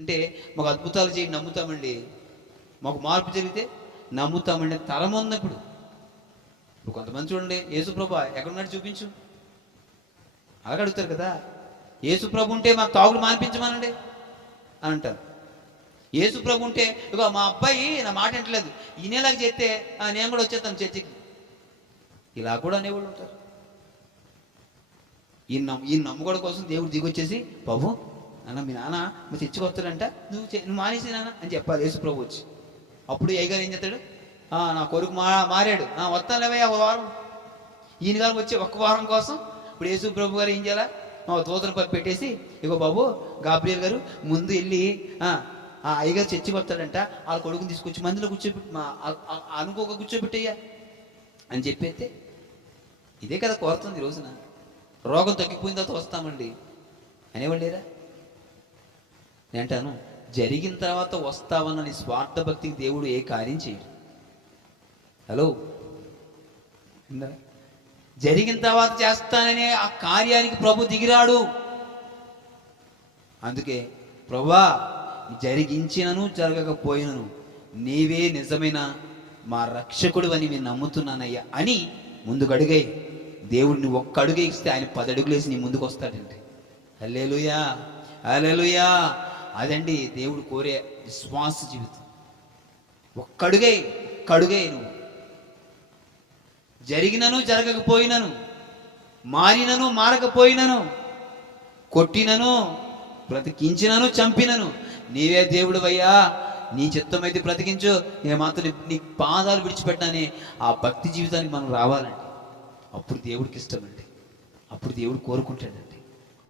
అంటే మాకు అద్భుతాలు చేయి నమ్ముతామండి, మాకు మార్పు జరిగితే నమ్ముతామండి తరం ఉన్నప్పుడు. ఇప్పుడు కొంతమంది చూడండి, యేసుప్రభు ఎక్కడున్నాడు చూపించు అలాగ అడుగుతారు కదా. యేసుప్రభు ఉంటే మాకు తాగుడు మానిపించమనండి అని అంటారు. యేసుప్రభు ఉంటే ఇగో మా అబ్బాయి నా మాట వింటలేదు, ఈయనలాగా చేస్తే నేను కూడా వచ్చేస్తాను చర్చికి, ఇలా కూడా అనేవాళ్ళు ఉంటారు. ఈయన నమ్ముకోవడం కోసం దేవుడు దిగొచ్చేసి, బాబు అన్న మీ నాన్న మా చర్చికి వస్తాడంట, నువ్వు మానేసి నాన్న అని చెప్పాలి యేసుప్రభు వచ్చి. అప్పుడు అయ్యగారు ఏం చేస్తాడు, నా కొడుకు మారాడు, వస్తానులేవయ్యా ఒక వారం. ఈయన గారు వచ్చే ఒక్క వారం కోసం ఇప్పుడు యేసుప్రభు గారు ఏం చేయాలా, దూతను పెట్టేసి, ఇగో బాబు గాబ్రియల్ గారు ముందు వెళ్ళి ఆ అయ్యగారు చర్చికి వస్తాడంట, వాళ్ళ కొడుకుని తీసుకొచ్చి మందిలో అనుకోక కూర్చోబెట్టయ్యా అని చెప్పేస్తే, ఇదే కదా కోరుతుంది ఈ రోజున. రోగం తగ్గిపోయిన తర్వాత వస్తామండి అనేవాళ్ళు లేరా? నేను అంటాను, జరిగిన తర్వాత వస్తావన్న నీ స్వార్థ భక్తికి దేవుడు ఏ కార్యం చేయడు. హలో, జరిగిన తర్వాత చేస్తాననే ఆ కార్యానికి ప్రభు దిగిరాడు. అందుకే ప్రభువా జరిగించినను జరగకపోయినను నీవే నిజమైన మా రక్షకుడు అని నేను నమ్ముతున్నానయ్యా అని ముందుకు అడుగై. దేవుడిని ఒక్క అడుగు ఇస్తే ఆయన 10 అడుగులు వేసి నీ ముందుకు వస్తాడండి. హల్లెలూయా, హల్లెలూయా. అదండి దేవుడు కోరే విశ్వాస జీవితం. ఒక్క అడుగై నువ్వు. జరిగినను జరగకపోయినను, మారినను మారకపోయినను, కొట్టినను బ్రతికించినను చంపినను నీవే దేవుడు అయ్యా, నీ చిత్తమైతే బ్రతికించు, నేను మాత్రం నీ పాదాలు విడిచిపెట్టానే ఆ భక్తి జీవితానికి మనం రావాలండి. అప్పుడు దేవుడికి ఇష్టమండి, అప్పుడు దేవుడు కోరుకుంటాడు.